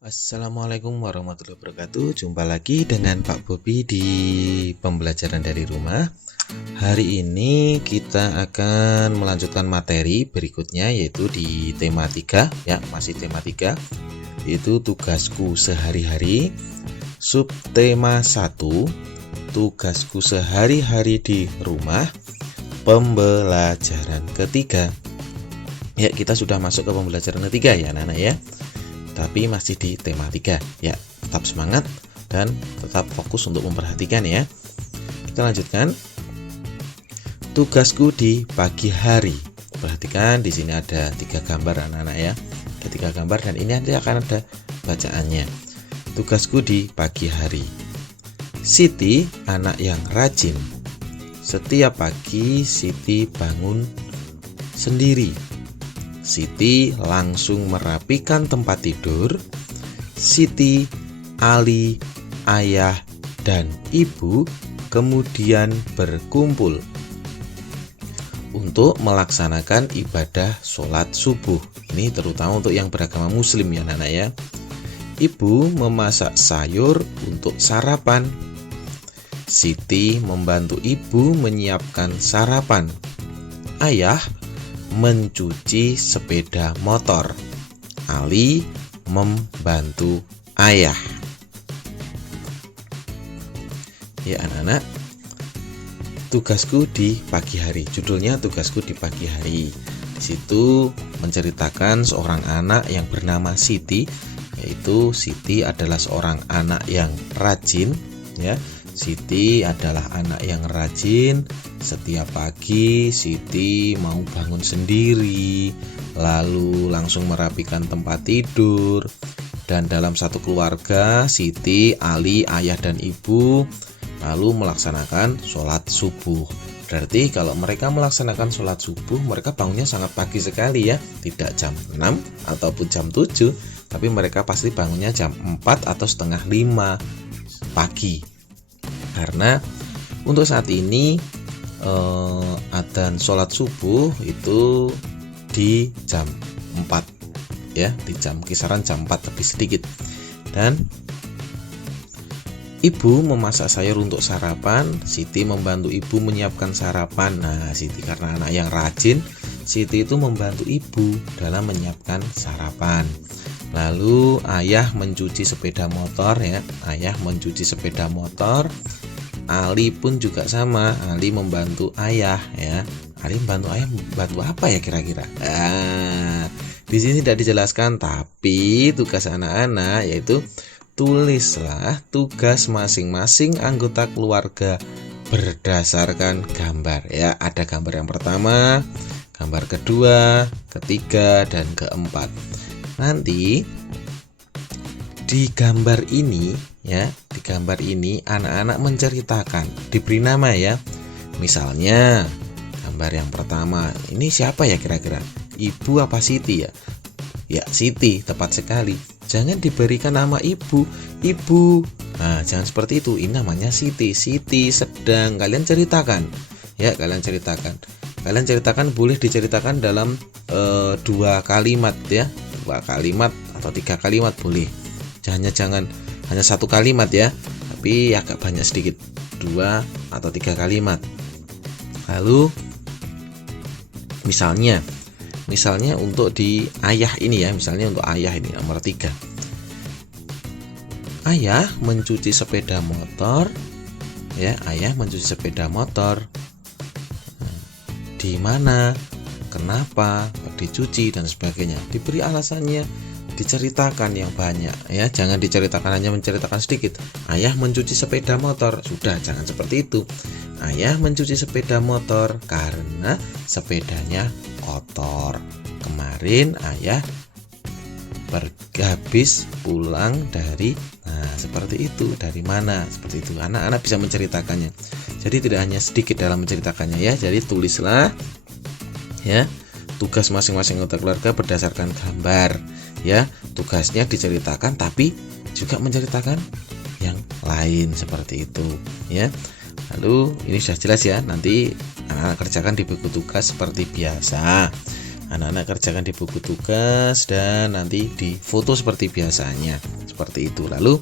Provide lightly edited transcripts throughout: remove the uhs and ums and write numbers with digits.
Assalamualaikum warahmatullahi wabarakatuh. Jumpa lagi dengan Pak Bobi di pembelajaran dari rumah. Hari ini kita akan melanjutkan materi berikutnya, yaitu di tema 3 ya, masih tema 3, yaitu tugasku sehari-hari. Subtema 1, tugasku sehari-hari di rumah, pembelajaran ketiga. Ya, kita sudah masuk ke pembelajaran ketiga ya anak-anak ya. Tapi masih di tema 3 ya. Tetap semangat dan tetap fokus untuk memperhatikan ya. Kita lanjutkan. Tugasku di pagi hari. Perhatikan di sini ada 3 gambar anak-anak ya. Ada 3 gambar dan ini nanti akan ada bacaannya. Tugasku di pagi hari. Siti anak yang rajin. Setiap pagi Siti bangun sendiri. Siti langsung merapikan tempat tidur. Siti, Ali, ayah, dan ibu kemudian berkumpul untuk melaksanakan ibadah sholat subuh. Ini terutama untuk yang beragama muslim ya anak-anak ya. Ibu memasak sayur untuk sarapan. Siti membantu ibu menyiapkan sarapan. Ayah mencuci sepeda motor. Ali membantu ayah. Ya anak-anak, tugasku di pagi hari. Judulnya tugasku di pagi hari. Di situ menceritakan seorang anak yang bernama Siti, yaitu Siti adalah seorang anak yang rajin ya. Siti adalah anak yang rajin. Setiap pagi Siti mau bangun sendiri, lalu langsung merapikan tempat tidur. Dan dalam satu keluarga, Siti, Ali, ayah, dan ibu lalu melaksanakan sholat subuh. Berarti kalau mereka melaksanakan sholat subuh, mereka bangunnya sangat pagi sekali ya. Tidak jam 6 ataupun jam 7, tapi mereka pasti bangunnya jam 4 atau setengah 5 pagi. Karena untuk saat ini adzan sholat subuh itu di jam 4 ya, di kisaran jam 4 lebih sedikit. Dan ibu memasak sayur untuk sarapan. Siti membantu ibu menyiapkan sarapan. Nah, Siti karena anak yang rajin, Siti itu membantu ibu dalam menyiapkan sarapan. Lalu ayah mencuci sepeda motor ya. Ayah mencuci sepeda motor. Ali pun juga sama. Ali membantu ayah ya. Ali membantu ayah, membantu apa ya kira-kira? Di sini tidak dijelaskan, tapi tugas anak-anak yaitu tulislah tugas masing-masing anggota keluarga berdasarkan gambar ya. Ada gambar yang pertama, gambar kedua, ketiga, dan keempat. Nanti di gambar ini ya, di gambar ini anak-anak menceritakan, diberi nama ya. Misalnya gambar yang pertama, ini siapa ya kira-kira? Ibu apa Siti ya? Ya, Siti, tepat sekali. Jangan diberikan nama ibu. Nah, jangan seperti itu. Ini namanya Siti. Siti sedang. Kalian ceritakan. Ya, kalian ceritakan. Kalian ceritakan, boleh diceritakan dalam 2 kalimat ya. 2 kalimat atau 3 kalimat boleh. Jangan hanya 1 kalimat ya. Tapi agak banyak sedikit. 2 atau 3 kalimat. Lalu misalnya untuk di ayah ini ya, misalnya untuk ayah ini nomor 3. Ayah mencuci sepeda motor ya, ayah mencuci sepeda motor. Di mana? Kenapa dicuci dan sebagainya. Diberi alasannya, diceritakan yang banyak ya. Jangan diceritakan hanya menceritakan sedikit. Ayah mencuci sepeda motor. Sudah, jangan seperti itu. Ayah mencuci sepeda motor karena sepedanya kotor. Kemarin ayah habis pulang dari, nah seperti itu. Dari mana? Seperti itu. Anak-anak bisa menceritakannya. Jadi tidak hanya sedikit dalam menceritakannya ya. Jadi tulislah ya tugas masing-masing anggota keluarga berdasarkan gambar ya. Tugasnya diceritakan tapi juga menceritakan yang lain seperti itu ya. Lalu ini sudah jelas ya. Nanti anak-anak kerjakan di buku tugas seperti biasa. Anak-anak kerjakan di buku tugas dan nanti difoto seperti biasanya. Seperti itu. Lalu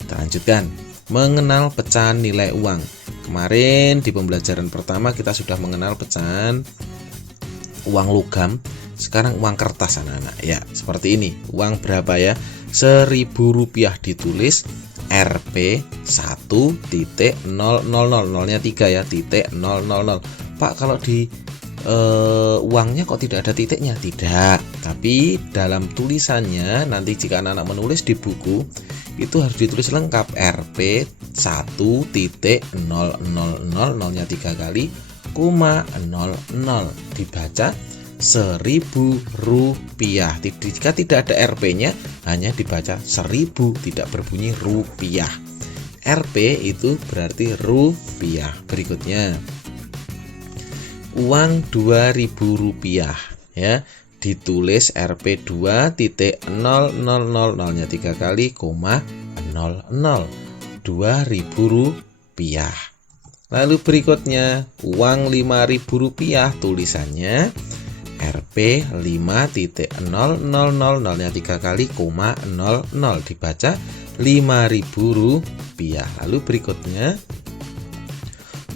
kita lanjutkan. Mengenal pecahan nilai uang. Kemarin di pembelajaran pertama kita sudah mengenal pecahan uang logam. Sekarang uang kertas anak-anak. Ya, seperti ini. Uang berapa ya? Rp1.000 ditulis Rp 1.000, nolnya 3 ya, titik 000. Pak, kalau di uangnya kok tidak ada titiknya? Tidak, tapi dalam tulisannya nanti jika anak-anak menulis di buku itu harus ditulis lengkap Rp 1.000, nolnya 3 kali, koma 00, dibaca Rp1.000. Jika tidak ada Rp-nya hanya dibaca 1000, tidak berbunyi rupiah. Rp itu berarti rupiah. Berikutnya uang Rp2.000 ya, ditulis Rp 2.000, nolnya 3 kali, koma 00, Rp2.000. Lalu berikutnya uang Rp5.000, tulisannya Rp 5.000, nolnya 3 kali, koma 00, dibaca Rp5.000. Lalu berikutnya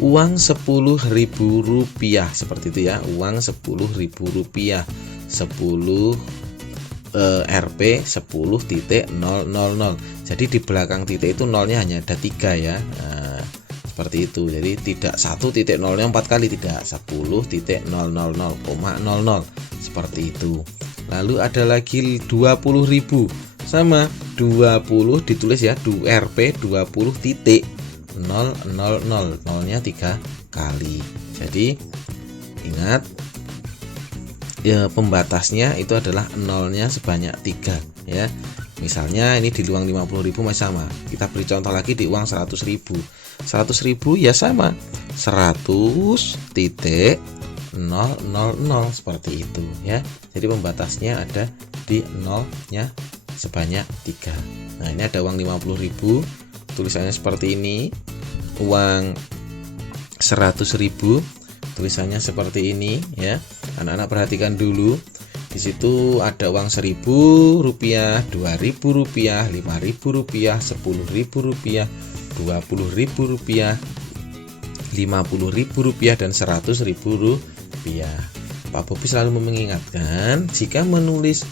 uang Rp10.000, seperti itu ya, uang Rp10.000, 10 Rp 10.000. Jadi di belakang titik itu nolnya hanya ada 3 ya. Nah, seperti itu. Jadi tidak 1.0-nya 4 kali, tidak, 10.000, seperti itu. Lalu ada lagi 20.000. Sama, 20 ditulis ya, Rp 20 titik 000, nolnya 3 kali. Jadi ingat ya, pembatasnya itu adalah nolnya sebanyak 3 ya. Misalnya ini di uang 50.000 masih sama. Kita beri contoh lagi di uang 100.000. 100.000 ya sama, 100.000 seperti itu ya. Jadi pembatasnya ada di nolnya sebanyak 3. Nah, ini ada uang 50.000, tulisannya seperti ini. Uang 100.000, tulisannya seperti ini ya. Anak-anak perhatikan dulu. Di situ ada uang Rp1.000, Rp2.000, Rp5.000, Rp10.000, Rp20.000, Rp50.000 dan Rp100.000. Pak Bobi selalu mengingatkan, jika menulis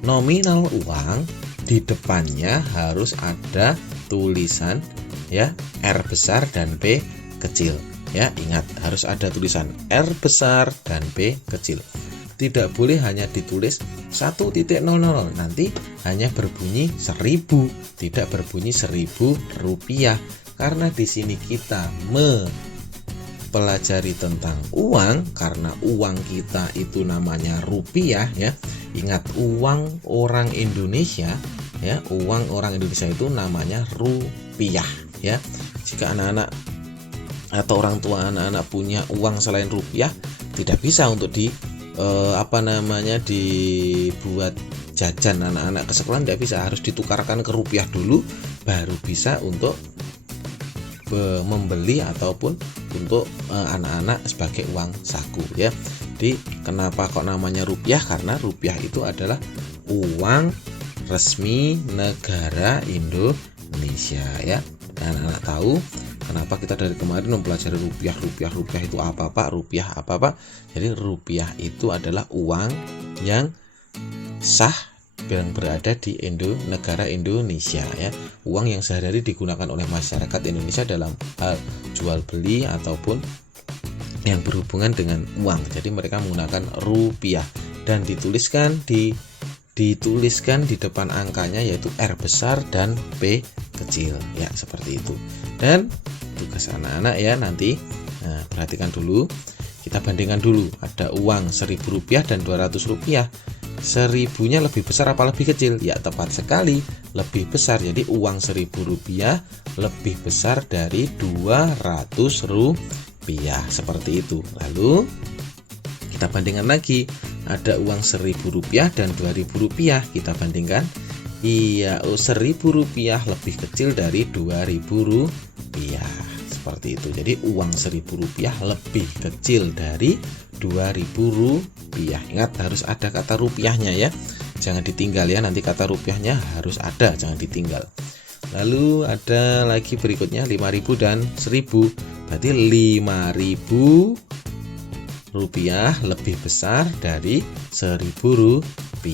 nominal uang di depannya harus ada tulisan ya, R besar dan B kecil ya. Ingat, harus ada tulisan R besar dan B kecil. Tidak boleh hanya ditulis 1.000, nanti hanya berbunyi 1000, tidak berbunyi Rp1.000. Karena di sini kita mempelajari tentang uang, karena uang kita itu namanya rupiah ya. Ingat, uang orang Indonesia ya, uang orang Indonesia itu namanya rupiah ya. Jika anak-anak atau orang tua anak-anak punya uang selain rupiah, tidak bisa untuk dibuat jajan anak-anak ke sekolah, tidak bisa, harus ditukarkan ke rupiah dulu baru bisa untuk membeli ataupun untuk anak-anak sebagai uang saku ya. Jadi kenapa kok namanya rupiah? Karena rupiah itu adalah uang resmi negara Indonesia ya. Dan anak-anak tahu kenapa kita dari kemarin mempelajari rupiah itu apa Pak? Rupiah apa Pak? Jadi rupiah itu adalah uang yang sah yang berada di negara Indonesia ya. Uang yang sehari-hari digunakan oleh masyarakat Indonesia dalam hal jual beli ataupun yang berhubungan dengan uang. Jadi mereka menggunakan rupiah dan dituliskan di depan angkanya yaitu R besar dan B kecil ya, seperti itu. Dan tugas anak-anak ya nanti, nah, perhatikan dulu, kita bandingkan dulu, ada uang Rp1.000 dan Rp200. 1000-nya lebih besar apa lebih kecil? Ya, tepat sekali, lebih besar. Jadi uang Rp1.000 lebih besar dari Rp200, seperti itu. Lalu kita bandingkan lagi, ada uang Rp1.000 dan Rp2.000. Kita bandingkan, iya, Rp1.000 lebih kecil dari Rp2.000, seperti itu. Jadi uang Rp1.000 lebih kecil dari Rp2.000. Ingat harus ada kata rupiahnya ya, jangan ditinggal ya, nanti kata rupiahnya harus ada, jangan ditinggal. Lalu ada lagi berikutnya 5.000 dan 1.000, berarti Rp5.000 lebih besar dari Rp1.000,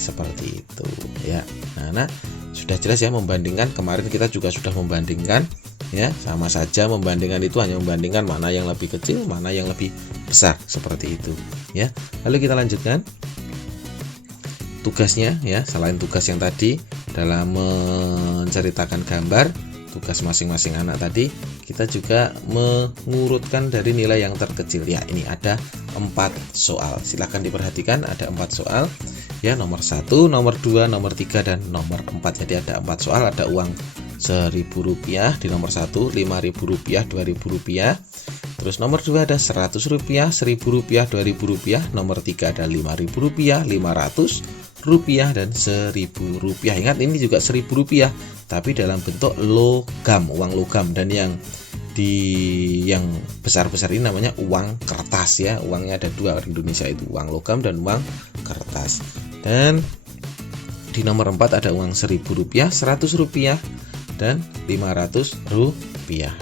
seperti itu ya. Nah, sudah jelas ya, membandingkan. Kemarin kita juga sudah membandingkan ya, sama saja membandingkan itu hanya membandingkan mana yang lebih kecil, mana yang lebih besar, seperti itu ya. Lalu kita lanjutkan tugasnya ya. Selain tugas yang tadi dalam menceritakan gambar, tugas masing-masing anak tadi, kita juga mengurutkan dari nilai yang terkecil ya. Ini ada 4 soal, silahkan diperhatikan, ada 4 soal ya, nomor 1, nomor 2, nomor 3, dan nomor 4. Jadi ada 4 soal, ada uang Rp1.000 di nomor 1, Rp5.000, Rp2.000. Terus nomor 2 ada Rp100, Rp1.000, Rp2.000. Nomor 3 ada Rp5.000, Rp500, dan Rp1.000. Ingat ini juga Rp1.000, tapi dalam bentuk logam, uang logam. Dan yang besar-besar ini namanya uang kertas ya. Uangnya ada 2 di Indonesia, itu uang logam dan uang kertas. Dan di nomor 4 ada uang Rp1.000, Rp100, dan Rp500.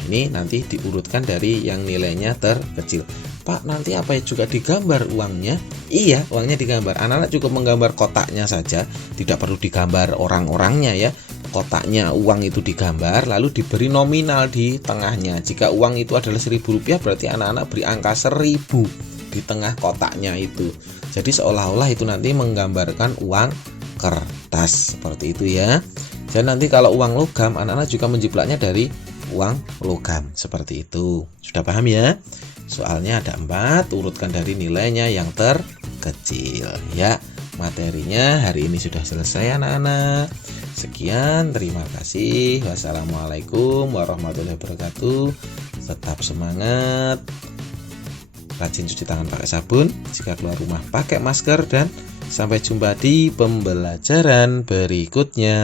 Ini nanti diurutkan dari yang nilainya terkecil. Pak, nanti apa ya, juga digambar uangnya? Iya, uangnya digambar. Anak-anak cukup menggambar kotaknya saja, tidak perlu digambar orang-orangnya ya. Kotaknya uang itu digambar, lalu diberi nominal di tengahnya. Jika uang itu adalah Rp1.000, berarti anak-anak beri angka 1.000 di tengah kotaknya itu. Jadi seolah-olah itu nanti menggambarkan uang kertas, seperti itu ya. Dan nanti kalau uang logam, anak-anak juga menjiplaknya dari uang logam, seperti itu. Sudah paham ya? Soalnya ada 4, urutkan dari nilainya yang terkecil ya. Materinya hari ini sudah selesai anak-anak. Sekian, terima kasih. Wassalamualaikum warahmatullahi wabarakatuh. Tetap semangat, rajin cuci tangan pakai sabun, jika keluar rumah pakai masker, dan sampai jumpa di pembelajaran berikutnya.